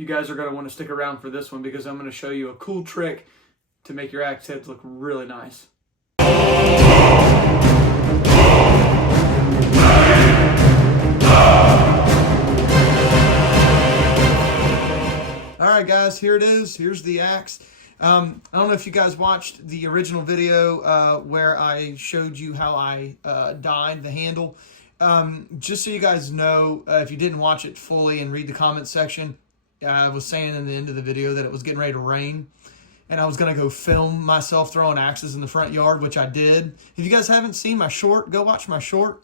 you guys are going to want to stick around for this one because I'm going to show you a cool trick to make your axe heads look really nice. Alright guys, here it is. Here's the axe. I don't know if you guys watched the original video where I showed you how I dyed the handle. Just so you guys know, if you didn't watch it fully and read the comment section, I was saying in the end of the video that it was getting ready to rain. And I was going to go film myself throwing axes in the front yard, which I did. If you guys haven't seen my short, go watch my short.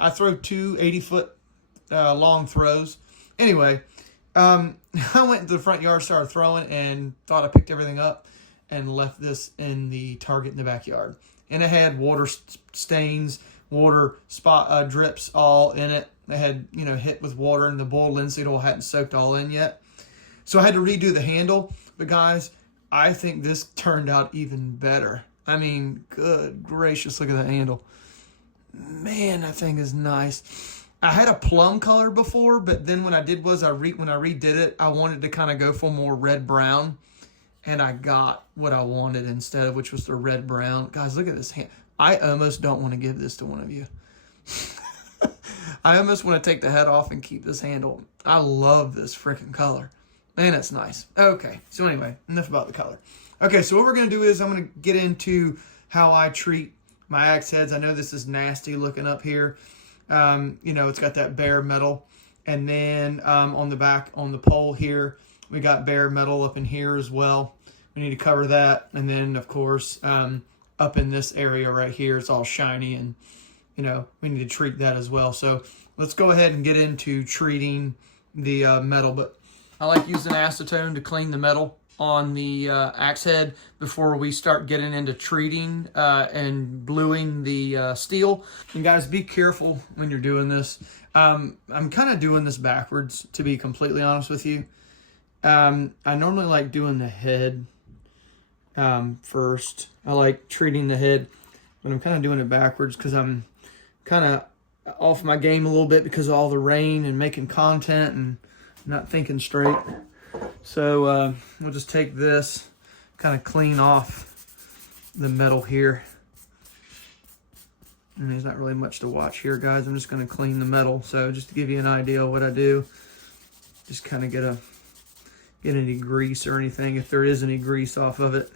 I throw two 80-foot long throws. Anyway, I went into the front yard, started throwing, and thought I picked everything up and left this in the target in the backyard. And it had water stains, water spot drips all in it. It had, hit with water, and the boiled linseed oil hadn't soaked all in yet. So I had to redo the handle. But guys, I think this turned out even better. I mean, good gracious, look at that handle. Man, that thing is nice. I had a plum color before, but then what I did was when I redid it, I wanted to kind of go for more red-brown, and I got what I wanted instead of, which was the red-brown. Guys, look at this hand. I almost don't want to give this to one of you. I almost want to take the head off and keep this handle. I love this freaking color. Man, it's nice. Okay, so anyway, enough about the color. Okay, so what we're going to do is I'm going to get into how I treat my axe heads. I know this is nasty looking up here. It's got that bare metal. And then on the back, on the pole here, we got bare metal up in here as well. We need to cover that. And then, of course, up in this area right here, it's all shiny. And, we need to treat that as well. So let's go ahead and get into treating the metal. But I like using acetone to clean the metal on the axe head before we start getting into treating and bluing the steel. And guys, be careful when you're doing this. I'm kind of doing this backwards, to be completely honest with you. I normally like doing the head first. I like treating the head, but I'm kind of doing it backwards because I'm kind of off my game a little bit because of all the rain and making content and not thinking straight. So we'll just take this, kind of clean off the metal here. And there's not really much to watch here, guys. I'm just going to clean the metal. So just to give you an idea of what I do, just kind of get any grease or anything, if there is any grease off of it.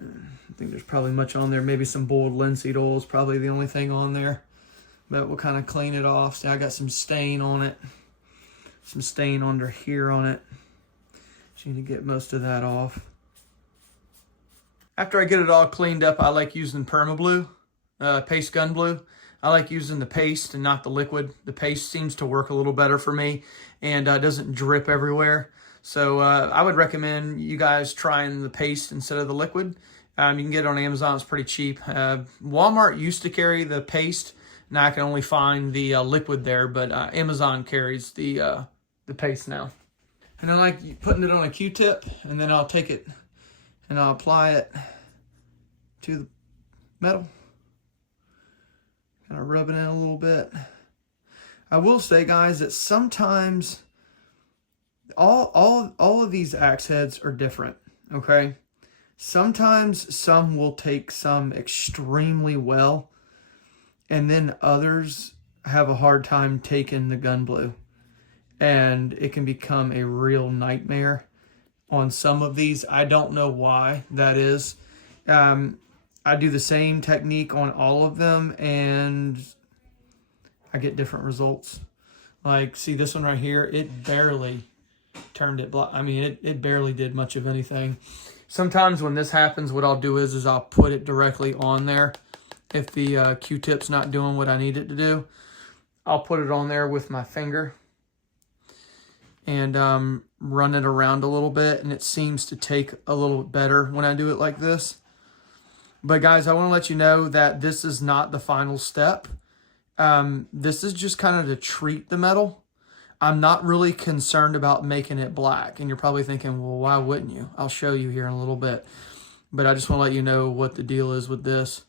I think there's probably much on there. Maybe some boiled linseed oil is probably the only thing on there. But we'll kind of clean it off. See, I got some stain on it. Some stain under here on it. So you need to get most of that off. After I get it all cleaned up, I like using PermaBlue, paste gun blue. I like using the paste and not the liquid. The paste seems to work a little better for me and doesn't drip everywhere. So I would recommend you guys trying the paste instead of the liquid. You can get it on Amazon, it's pretty cheap. Walmart used to carry the paste. Now I can only find the liquid there, but Amazon carries the paste now. And I like putting it on a Q-tip, and then I'll take it and I'll apply it to the metal. Kind of rub it in a little bit. I will say, guys, that sometimes all of these axe heads are different, okay? Sometimes some will take some extremely well, and then others have a hard time taking the gun blue. And it can become a real nightmare on some of these. I don't know why that is. I do the same technique on all of them, and I get different results. Like, see this one right here? It barely turned it black. I mean, it barely did much of anything. Sometimes when this happens, what I'll do is I'll put it directly on there. If the Q-tip's not doing what I need it to do, I'll put it on there with my finger and run it around a little bit, and it seems to take a little better when I do it like this. But guys, I want to let you know that this is not the final step. This is just kind of to treat the metal. I'm not really concerned about making it black. And you're probably thinking, well, why wouldn't you? I'll show you here in a little bit. But I just want to let you know what the deal is with this.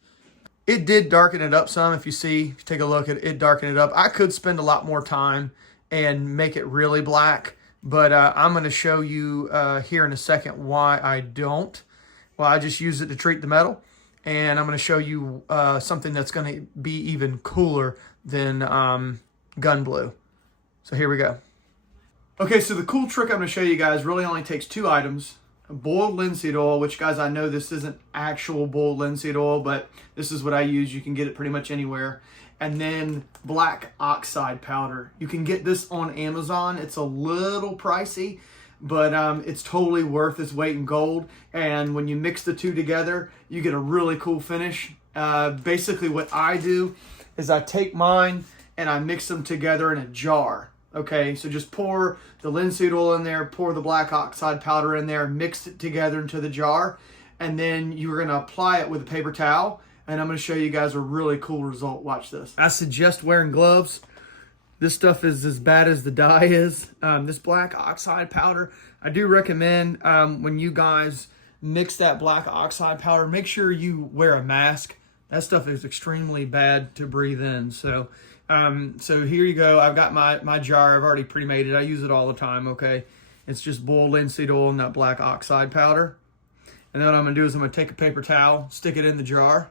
It did darken it up some. If you see, if you take a look at it, it darkened it up. I could spend a lot more time and make it really black. But I'm going to show you here in a second why I don't. Well, I just use it to treat the metal. And I'm going to show you something that's going to be even cooler than gun blue. So here we go. Okay, so the cool trick I'm going to show you guys really only takes 2 items. Boiled linseed oil, which, guys, I know this isn't actual boiled linseed oil, but this is what I use. You can get it pretty much anywhere. And then black oxide powder. You can get this on Amazon. It's a little pricey, but it's totally worth its weight in gold. And when you mix the two together, you get a really cool finish. Basically, what I do is I take mine and I mix them together in a jar. Okay, so just pour the linseed oil in there, pour the black oxide powder in there, mix it together into the jar, and then you're going to apply it with a paper towel, and I'm going to show you guys a really cool result. Watch this. I suggest wearing gloves. This stuff is as bad as the dye is. This black oxide powder, I do recommend when you guys mix that black oxide powder, make sure you wear a mask. That stuff is extremely bad to breathe in. So here you go. I've got my jar. I've already pre-made it. I use it all the time, okay? It's just boiled linseed oil and that black oxide powder. And then what I'm going to do is I'm going to take a paper towel, stick it in the jar,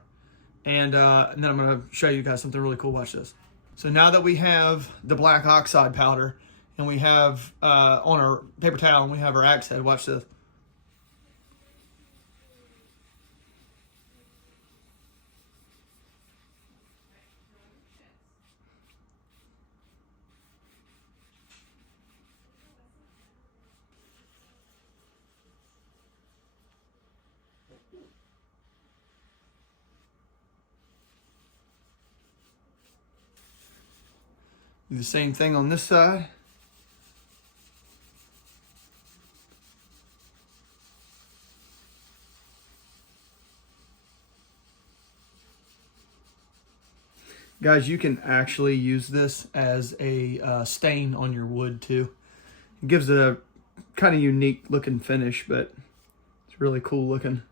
and then I'm going to show you guys something really cool. Watch this. So now that we have the black oxide powder and we have on our paper towel and we have our axe head, watch this. Do the same thing on this side. Guys, you can actually use this as a stain on your wood too. It gives it a kind of unique looking finish, but it's really cool looking.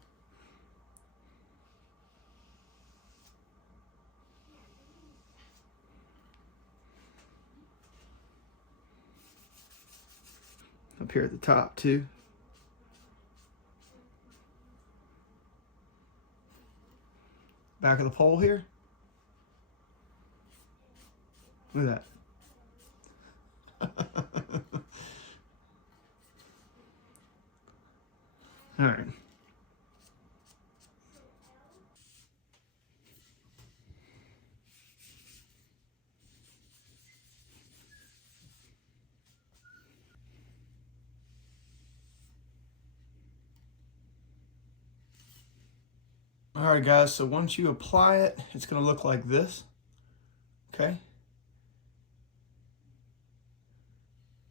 Up here at the top too. Back of the pole here. Look at that. All right. All right, guys, so once you apply it, it's going to look like this, okay?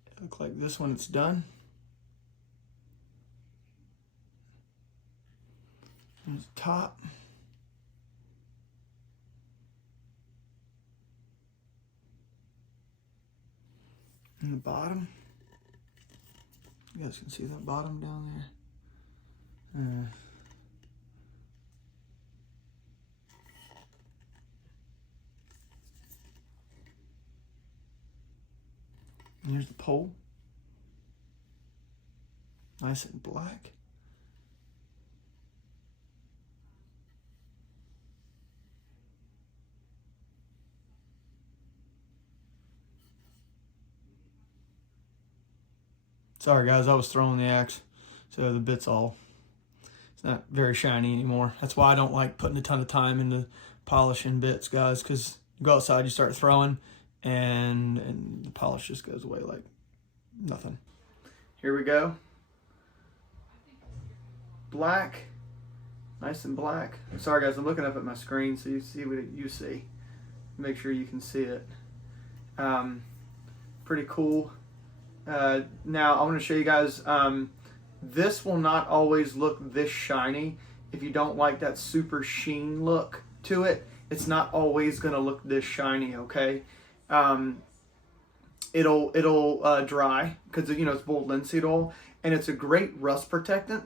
It'll look like this when it's done. Here's the top. And the bottom. You guys can see that bottom down there. And here's the pole. Nice and black. Sorry guys, I was throwing the axe, so the bit's it's not very shiny anymore. That's why I don't like putting a ton of time into polishing bits, guys, because you go outside, you start throwing, and the polish just goes away like nothing. Here we go. Black, nice and black. Sorry guys, I'm looking up at my screen so you see what you see. Make sure you can see it. Pretty cool. Now I want to show you guys, this will not always look this shiny. If you don't like that super sheen look to it, it's not always going to look this shiny, okay? It'll dry because, you know, it's boiled linseed oil, and it's a great rust protectant.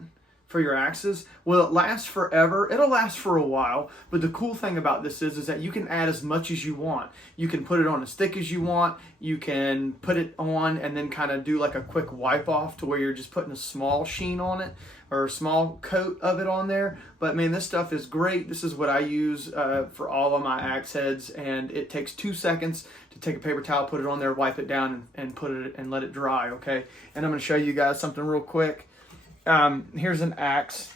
for your axes. Will it last forever? It'll last for a while, but the cool thing about this is that you can add as much as you want. You can put it on as thick as you want. You can put it on and then kind of do like a quick wipe off to where you're just putting a small sheen on it or a small coat of it on there. But man, this stuff is great. This is what I use for all of my axe heads, and it takes 2 seconds to take a paper towel, put it on there, wipe it down, and put it and let it dry, okay? And I'm gonna show you guys something real quick. Here's an axe.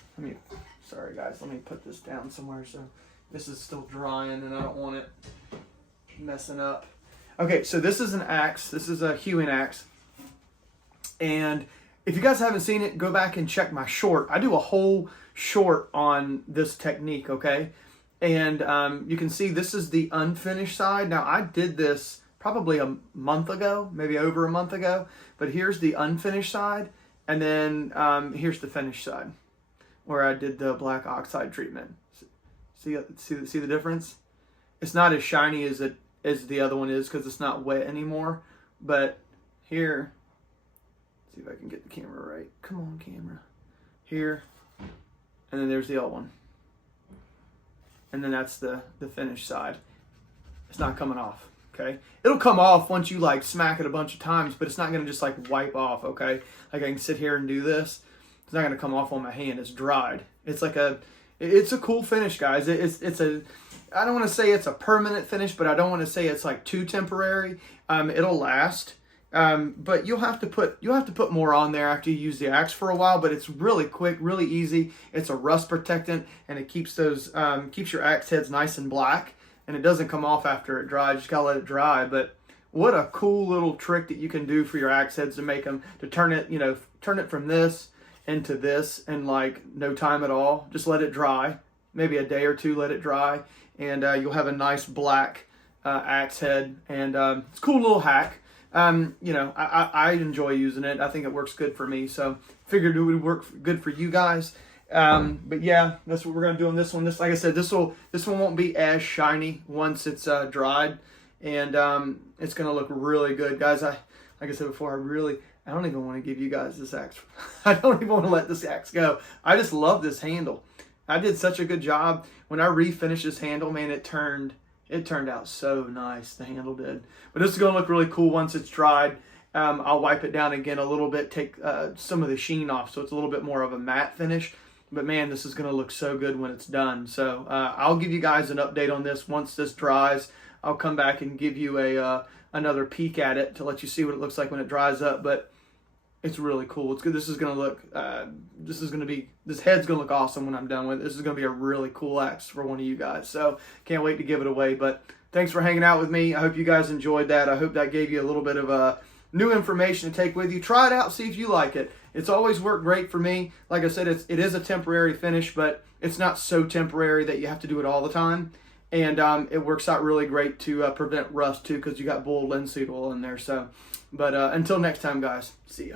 Sorry guys, let me put this down somewhere. So this is still drying and I don't want it messing up. Okay, so this is an axe. This is a hewing axe. And if you guys haven't seen it, go back and check my short. I do a whole short on this technique, okay? And you can see this is the unfinished side. Now I did this probably a month ago, maybe over a month ago, but here's the unfinished side. And then here's the finished side where I did the black oxide treatment. See the difference? It's not as shiny as the other one is because it's not wet anymore. But here, see if I can get the camera right. Come on, camera. Here, and then there's the other one. And then that's the finished side. It's not coming off. Okay, it'll come off once you like smack it a bunch of times, but it's not gonna just like wipe off. Okay, like I can sit here and do this. It's not gonna come off on my hand. It's dried. It's a cool finish, guys. It's a, I don't want to say it's a permanent finish, but I don't want to say it's like too temporary. It'll last, but you'll have to put more on there after you use the axe for a while. But it's really quick, really easy. It's a rust protectant, and it keeps your axe heads nice and black. And it doesn't come off after it dries. You just gotta let it dry. But what a cool little trick that you can do for your axe heads to make them, to turn it from this into this in like no time at all. Just let it dry, maybe a day or two, let it dry, and you'll have a nice black axe head. And it's a cool little hack. I enjoy using it. I think it works good for me. So figured it would work good for you guys. But yeah, that's what we're gonna do on this one. Like I said, this one won't be as shiny once it's dried, and it's gonna look really good, guys. Like I said before, I don't even want to give you guys this axe. I don't even want to let this axe go. I just love this handle. I did such a good job when I refinished this handle. Man, it turned out so nice. The handle did. But this is gonna look really cool once it's dried. I'll wipe it down again a little bit, take some of the sheen off, so it's a little bit more of a matte finish. But man, this is going to look so good when it's done. So I'll give you guys an update on this once this dries. I'll come back and give you another peek at it to let you see what it looks like when it dries up. But it's really cool. It's good. This is going to look. This head's going to look awesome when I'm done with it. This is going to be a really cool axe for one of you guys. So can't wait to give it away. But thanks for hanging out with me. I hope you guys enjoyed that. I hope that gave you a little bit of new information to take with you. Try it out. See if you like it. It's always worked great for me. Like I said, it is a temporary finish, but it's not so temporary that you have to do it all the time. And it works out really great to prevent rust too, because you got boiled linseed oil in there. So, but until next time, guys, see ya.